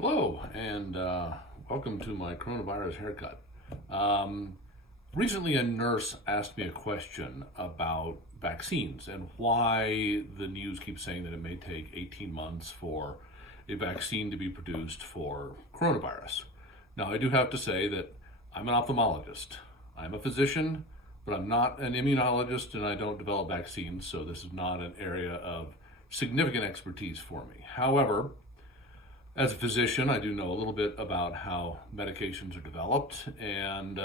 Hello, and welcome to my coronavirus haircut. Recently, a nurse asked me a question about vaccines and why the news keeps saying that it may take 18 months for a vaccine to be produced for coronavirus. Now, I do have to say that I'm an ophthalmologist. I'm a physician, but I'm not an immunologist and I don't develop vaccines, so this is not an area of significant expertise for me. However, as a physician, I do know a little bit about how medications are developed, and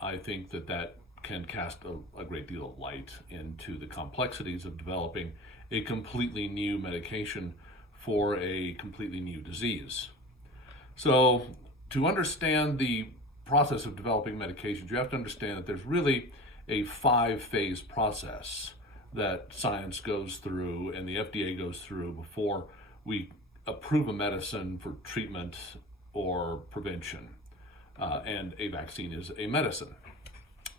I think that can cast a great deal of light into the complexities of developing a completely new medication for a completely new disease. So, to understand the process of developing medications, you have to understand that there's really a 5-phase process that science goes through and the FDA goes through before we approve a medicine for treatment or prevention, and a vaccine is a medicine.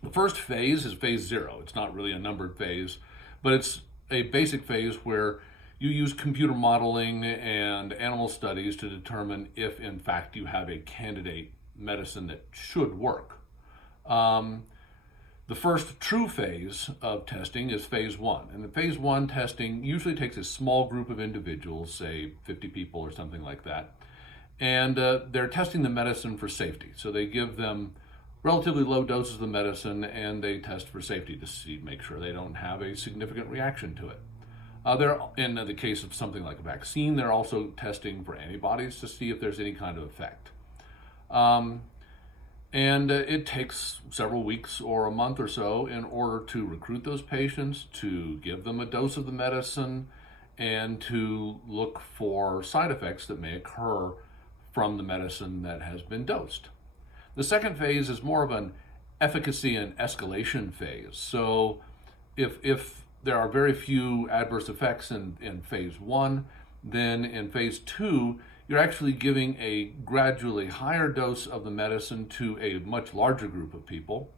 The first phase is phase 0. It's not really a numbered phase, but it's a basic phase where you use computer modeling and animal studies to determine if, in fact, you have a candidate medicine that should work. The first true phase of testing is phase 1. And the phase 1 testing usually takes a small group of individuals, say 50 people or something like that, and they're testing the medicine for safety. So they give them relatively low doses of the medicine and they test for safety to make sure they don't have a significant reaction to it. In the case of something like a vaccine, they're also testing for antibodies to see if there's any kind of effect. And it takes several weeks or a month or so in order to recruit those patients, to give them a dose of the medicine, and to look for side effects that may occur from the medicine that has been dosed. The second phase is more of an efficacy and escalation phase. So if there are very few adverse effects in phase 1, then in phase 2, you're actually giving a gradually higher dose of the medicine to a much larger group of people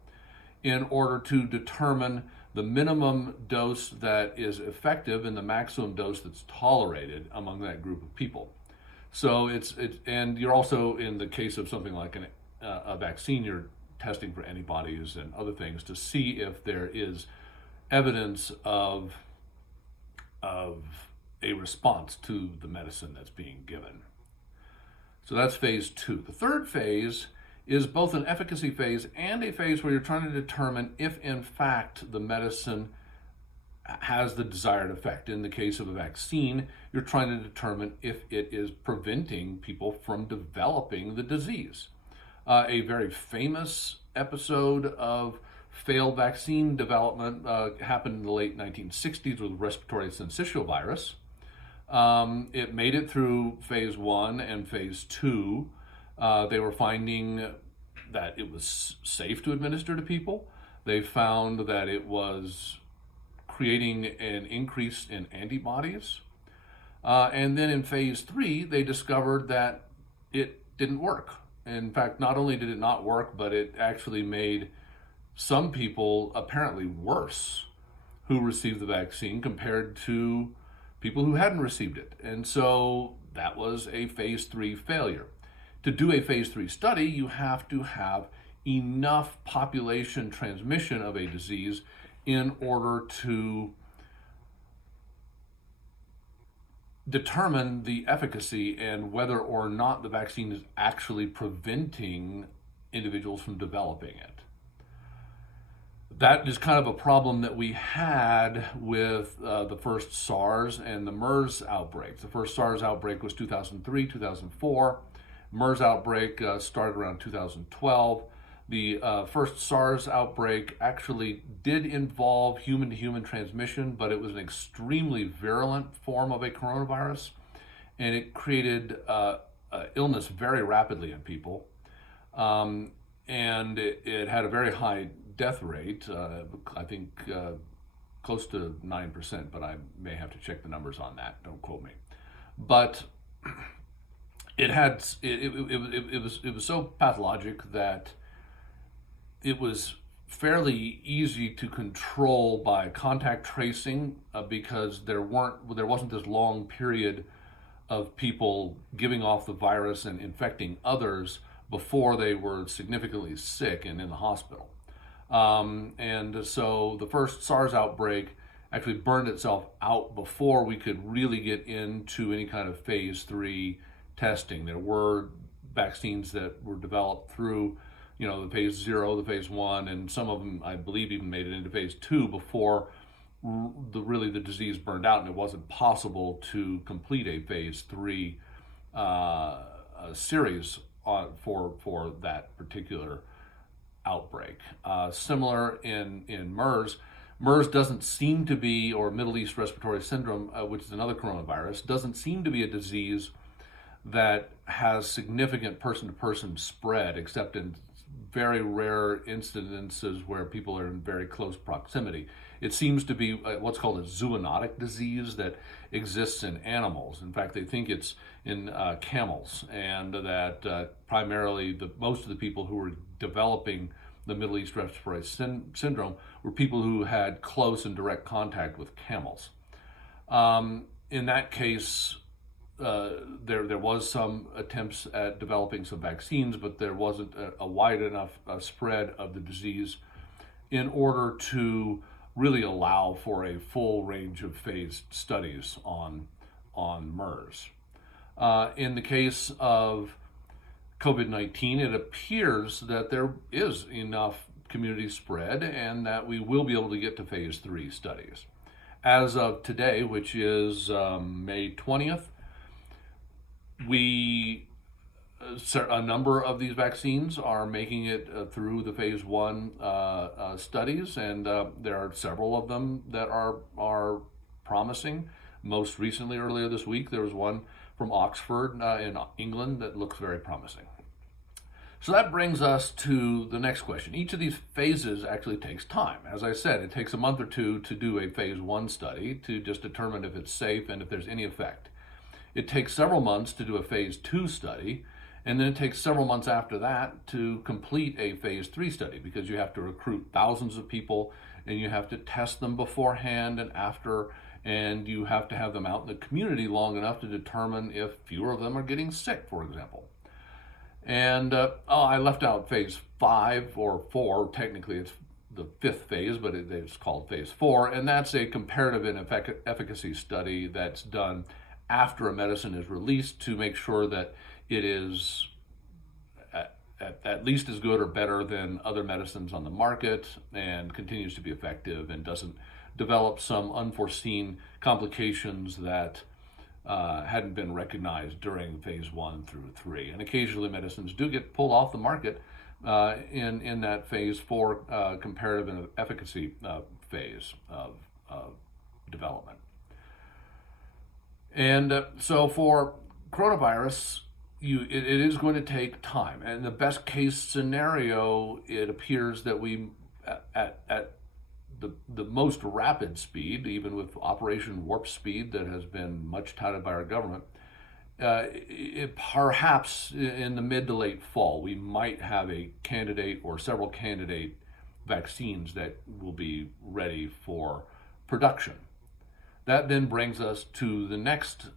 in order to determine the minimum dose that is effective and the maximum dose that's tolerated among that group of people. So and you're also, in the case of something like a vaccine, you're testing for antibodies and other things to see if there is evidence of a response to the medicine that's being given. So that's phase 2. The third phase is both an efficacy phase and a phase where you're trying to determine if, in fact, the medicine has the desired effect. In the case of a vaccine, you're trying to determine if it is preventing people from developing the disease. A very famous episode of failed vaccine development happened in the late 1960s with respiratory syncytial virus. It made it through phase 1 and phase 2. They were finding that it was safe to administer to people. They found that it was creating an increase in antibodies. And then in phase 3, they discovered that it didn't work. In fact, not only did it not work, but it actually made some people apparently worse who received the vaccine compared to people who hadn't received it. And so that was a phase 3 failure. To do a phase 3 study, you have to have enough population transmission of a disease in order to determine the efficacy and whether or not the vaccine is actually preventing individuals from developing it. That is kind of a problem that we had with the first SARS and the MERS outbreaks. The first SARS outbreak was 2003, 2004. MERS outbreak started around 2012. The first SARS outbreak actually did involve human-to-human transmission, but it was an extremely virulent form of a coronavirus, and it created illness very rapidly in people. And it had a very high death rate, I think close to 9%, but I may have to check the numbers on that. Don't quote me. But it was so pathologic that it was fairly easy to control by contact tracing because there wasn't this long period of people giving off the virus and infecting others before they were significantly sick and in the hospital. And so the first SARS outbreak actually burned itself out before we could really get into any kind of phase 3 testing. There were vaccines that were developed through, the phase 0, the phase 1, and some of them, I believe, even made it into phase 2 before the disease burned out, and it wasn't possible to complete a phase 3 series for that particular outbreak. Similar in MERS. MERS doesn't seem to be, or Middle East Respiratory Syndrome, which is another coronavirus, doesn't seem to be a disease that has significant person-to-person spread, except in very rare incidences where people are in very close proximity. It seems to be what's called a zoonotic disease that exists in animals. In fact, they think it's in camels, and that primarily most of the people who were developing the Middle East Respiratory Syndrome were people who had close and direct contact with camels. In that case, there was some attempts at developing some vaccines, but there wasn't a wide enough spread of the disease in order to really allow for a full range of phased studies on MERS. In the case of COVID-19, it appears that there is enough community spread and that we will be able to get to phase 3 studies. As of today, which is May 20th, a number of these vaccines are making it through the phase 1 studies, and there are several of them that are promising. Most recently, earlier this week, there was one from Oxford in England that looks very promising. So that brings us to the next question. Each of these phases actually takes time. As I said, it takes a month or two to do a phase 1 study to just determine if it's safe and if there's any effect. It takes several months to do a phase 2 study, and then it takes several months after that to complete a phase 3 study, because you have to recruit thousands of people and you have to test them beforehand and after, and you have to have them out in the community long enough to determine if fewer of them are getting sick, for example. And I left out phase 5 or 4. Technically it's the 5th phase, but it's called phase 4, and that's a comparative and efficacy study that's done after a medicine is released to make sure that it is at least as good or better than other medicines on the market and continues to be effective and doesn't develop some unforeseen complications that hadn't been recognized during phase 1 through 3. And occasionally medicines do get pulled off the market in that phase 4 comparative and efficacy phase of development. And so for coronavirus, it is going to take time. And the best case scenario, it appears that we, at the most rapid speed, even with Operation Warp Speed that has been much touted by our government, perhaps in the mid to late fall, we might have a candidate or several candidate vaccines that will be ready for production. That then brings us to the next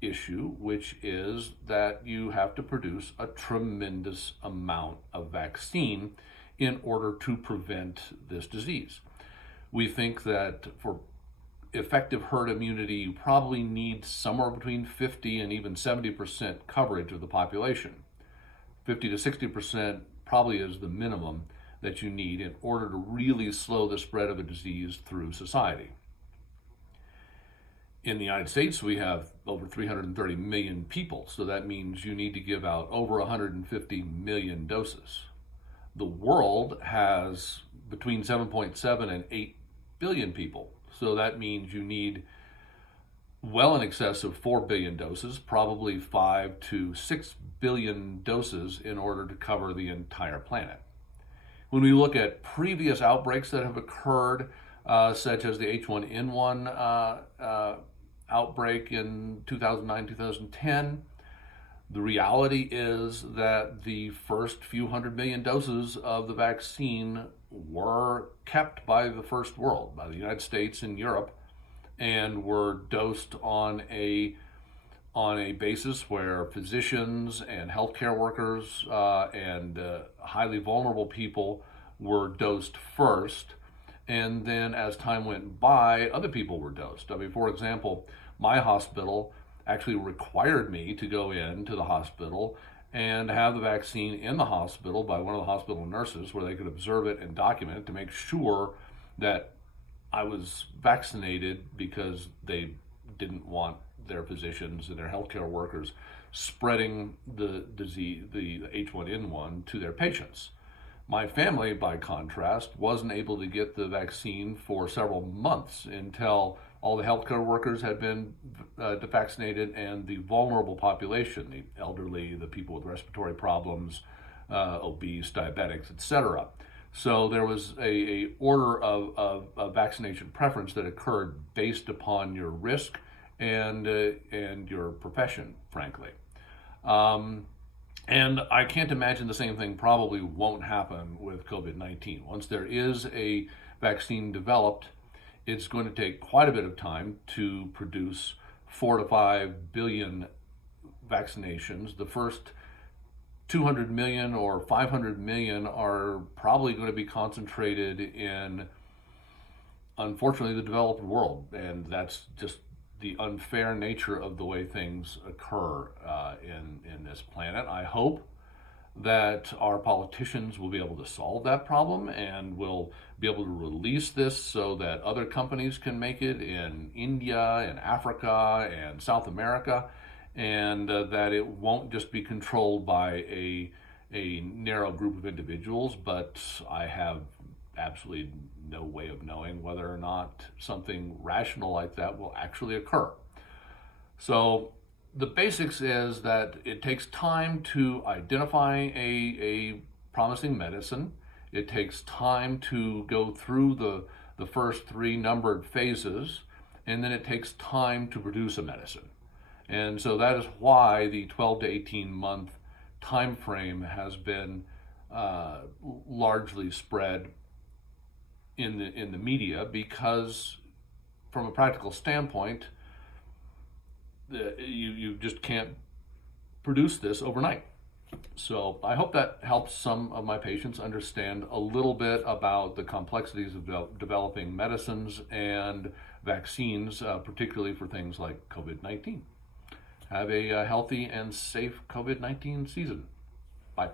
issue, which is that you have to produce a tremendous amount of vaccine in order to prevent this disease. We think that for effective herd immunity, you probably need somewhere between 50 and even 70% coverage of the population. 50 to 60% probably is the minimum that you need in order to really slow the spread of a disease through society. In the United States, we have over 330 million people, so that means you need to give out over 150 million doses. The world has between 7.7 and 8 billion people, so that means you need well in excess of 4 billion doses, probably 5 to 6 billion doses in order to cover the entire planet. When we look at previous outbreaks that have occurred, such as the H1N1 outbreak in 2009-2010, the reality is that the first few 100 million doses of the vaccine were kept by the first world, by the United States and Europe, and were dosed on a on a basis where physicians and healthcare workers and highly vulnerable people were dosed first. And then as time went by, other people were dosed. I mean, for example, my hospital actually required me to go into the hospital and have the vaccine in the hospital by one of the hospital nurses where they could observe it and document it to make sure that I was vaccinated, because they didn't want their physicians and their healthcare workers spreading the disease, the H1N1, to their patients. My family, by contrast, wasn't able to get the vaccine for several months until all the healthcare workers had been vaccinated, and the vulnerable population, the elderly, the people with respiratory problems, obese, diabetics, etc. So there was a order of vaccination preference that occurred based upon your risk and your profession, frankly. And I can't imagine the same thing probably won't happen with COVID-19. Once there is a vaccine developed, it's going to take quite a bit of time to produce 4 to 5 billion vaccinations. The first 200 million or 500 million are probably going to be concentrated in, unfortunately, the developed world. And that's just the unfair nature of the way things occur in this planet. I hope that our politicians will be able to solve that problem and will be able to release this so that other companies can make it in India and Africa and South America, and that it won't just be controlled by a narrow group of individuals. But I have absolutely no way of knowing whether or not something rational like that will actually occur. So the basics is that it takes time to identify a promising medicine. It takes time to go through the first 3 numbered phases, and then it takes time to produce a medicine. And so that is why the 12 to 18 month time frame has been largely spread in the media, because from a practical standpoint, you just can't produce this overnight. So I hope that helps some of my patients understand a little bit about the complexities of developing medicines and vaccines, particularly for things like COVID-19. Have a healthy and safe COVID-19 season. Bye.